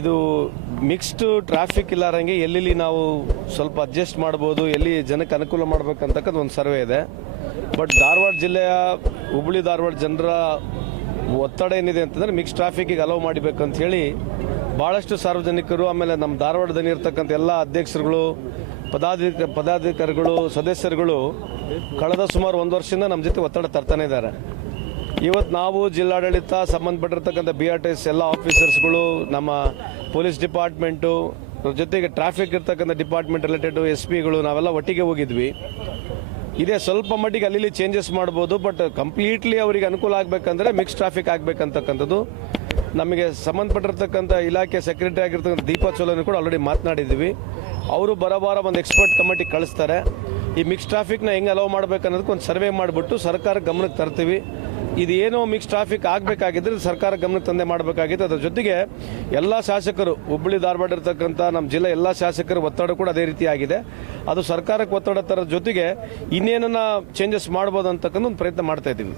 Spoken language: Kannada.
ಇದು ಮಿಕ್ಸ್ಡ್ ಟ್ರಾಫಿಕ್ ಇಲ್ಲಾರಂಗೆ ಎಲ್ಲೆಲ್ಲಿ ನಾವು ಸ್ವಲ್ಪ ಅಡ್ಜಸ್ಟ್ ಮಾಡ್ಬೋದು, ಎಲ್ಲಿ ಜನಕ್ಕೆ ಅನುಕೂಲ ಮಾಡ್ಬೇಕಂತಕ್ಕಂಥ ಒಂದು ಸರ್ವೆ ಇದೆ. ಬಟ್ ಧಾರವಾಡ ಜಿಲ್ಲೆಯ ಹುಬ್ಬಳ್ಳಿ ಧಾರವಾಡ ಜನರ ಒತ್ತಡ ಏನಿದೆ ಅಂತಂದ್ರೆ ಮಿಕ್ಸ್ ಟ್ರಾಫಿಕ್ಗೆ ಅಲೋ ಮಾಡಬೇಕಂತ ಹೇಳಿ ಭಾಳಷ್ಟು ಸಾರ್ವಜನಿಕರು, ಆಮೇಲೆ ನಮ್ಮ ಧಾರವಾಡದಲ್ಲಿ ಇರ್ತಕ್ಕಂಥ ಎಲ್ಲ ಅಧ್ಯಕ್ಷರುಗಳು, ಪದಾಧಿಕ, ಪದಾಧಿಕಾರಿಗಳು, ಸದಸ್ಯರುಗಳು ಕಳೆದ ಸುಮಾರು ಒಂದು ವರ್ಷದಿಂದ ನಮ್ಮ ಜೊತೆ ಒತ್ತಡ ತರ್ತಾನೆ ಇದ್ದಾರೆ. ಇವತ್ತು ನಾವು ಜಿಲ್ಲಾಡಳಿತ ಸಂಬಂಧಪಟ್ಟಿರ್ತಕ್ಕಂಥ ಬಿ ಆರ್ ಟಿ ಎಸ್ ಎಲ್ಲ ಆಫೀಸರ್ಸ್ಗಳು ನಮ್ಮ ಪೊಲೀಸ್ ಡಿಪಾರ್ಟ್ಮೆಂಟು, ಜೊತೆಗೆ ಟ್ರಾಫಿಕ್ ಇರ್ತಕ್ಕಂಥ ಡಿಪಾರ್ಟ್ಮೆಂಟ್ ರಿಲೇಟೆಡ್ ಎಸ್ ಪಿಗಳು ನಾವೆಲ್ಲ ಒಟ್ಟಿಗೆ ಹೋಗಿದ್ವಿ. ಇದೇ ಸ್ವಲ್ಪ ಮಟ್ಟಿಗೆ ಅಲ್ಲಿ ಚೇಂಜಸ್ ಮಾಡ್ಬೋದು ಬಟ್ ಕಂಪ್ಲೀಟ್ಲಿ ಅವರಿಗೆ ಅನುಕೂಲ ಆಗಬೇಕಂದ್ರೆ ಮಿಕ್ಸ್ ಟ್ರಾಫಿಕ್ ಆಗಬೇಕಂತಕ್ಕಂಥದ್ದು. ನಮಗೆ ಸಂಬಂಧಪಟ್ಟಿರ್ತಕ್ಕಂಥ ಇಲಾಖೆ ಸೆಕ್ರೆಟರಿ ಆಗಿರ್ತಕ್ಕಂಥ ದೀಪಾ ಚೋಲನ್ ಕೂಡ ಆಲ್ರೆಡಿ ಮಾತನಾಡಿದ್ವಿ. ಅವರು ಬರಬಾರ ಒಂದು ಎಕ್ಸ್ಪರ್ಟ್ ಕಮಿಟಿ ಕಳಿಸ್ತಾರೆ. ಈ ಮಿಕ್ಸ್ ಟ್ರಾಫಿಕ್ನ ಹೆಂಗೆ ಅಲೋ ಮಾಡ್ಬೇಕು ಅನ್ನೋದಕ್ಕೆ ಒಂದು ಸರ್ವೆ ಮಾಡಿಬಿಟ್ಟು ಸರ್ಕಾರ ಗಮನಕ್ಕೆ ತರ್ತೀವಿ. ಇದು ಏನೋ ಮಿಕ್ಸ್ ಟ್ರಾಫಿಕ್ ಆಗಬೇಕಾಗಿದ್ರೆ ಸರ್ಕಾರ ಗಮನ ತಂದೆ ಮಾಡಬೇಕಾಗಿತ್ತು. ಅದರ ಜೊತೆಗೆ ಎಲ್ಲ ಶಾಸಕರು, ಹುಬ್ಬಳ್ಳಿ, ಧಾರವಾಡ ಇರತಕ್ಕಂಥ ನಮ್ಮ ಜಿಲ್ಲೆ ಎಲ್ಲ ಶಾಸಕರ ಒತ್ತಡ ಕೂಡ ಅದೇ ರೀತಿ ಆಗಿದೆ. ಅದು ಸರ್ಕಾರಕ್ಕೆ ಒತ್ತಡ ತರೋದ್ರ ಜೊತೆಗೆ ಇನ್ನೇನನ್ನ ಚೇಂಜಸ್ ಮಾಡ್ಬೋದು ಅಂತಕ್ಕಂಥ ಒಂದು ಪ್ರಯತ್ನ ಮಾಡ್ತಾ ಇದ್ದೀವಿ.